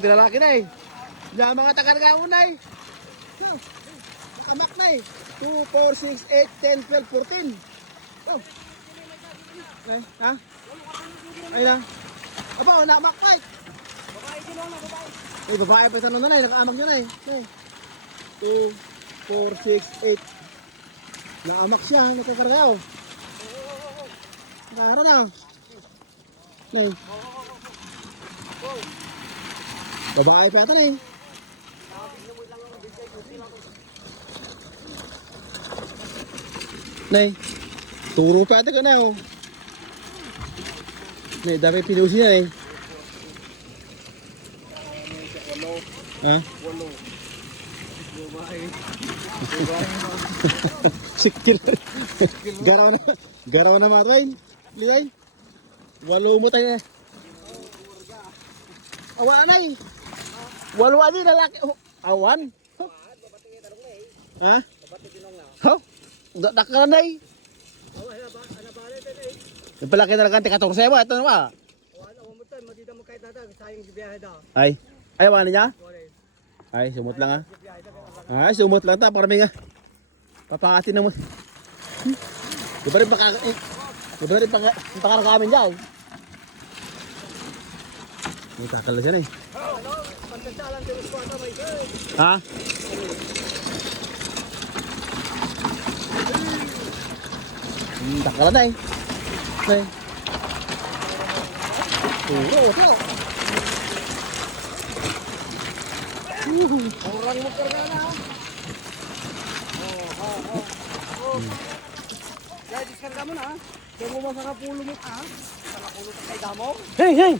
Lalaki na eh. Diyan mga takarga mo na eh. Nakamak na eh. 2, 4, 6, 8, 10, 12, 14. Oh. Ay, ha? Ay na. Aba, nakamak pa eh. Babae din na, babae. Ay, babae pa sa nuna na eh. Nakaamag nyo na eh. 2, 4, 6, 8. Nakamak siya. Nakakarga oh. Nakaharo na. Nay. Babae pa ito na eh. Nay. Turo pa ito ka na oh. Nay, dami pinusi na eh. Ha? Sikil. Garaw na matwain. Litay. 8 mo tayo na. Awan na eh. 8 ani lalaki. Awan. Ha? Ho? Dakal na eh. Yung palaki na lang 14 mo. Ito na ba? Ay. Ay, awan niya? Ay, sumot lang ah. Ay, sumot lang ta. Parami nga. Papangatin na mo. Diba rin pangarakamin dyan. May takal na siya na eh. Ha? Takal na eh. Okay. Ito. Orang mo karga na. Ya, diskarga mo na. Kaya mo masaka pulo mo ah. Masaka pulo ka kay damo. Hey!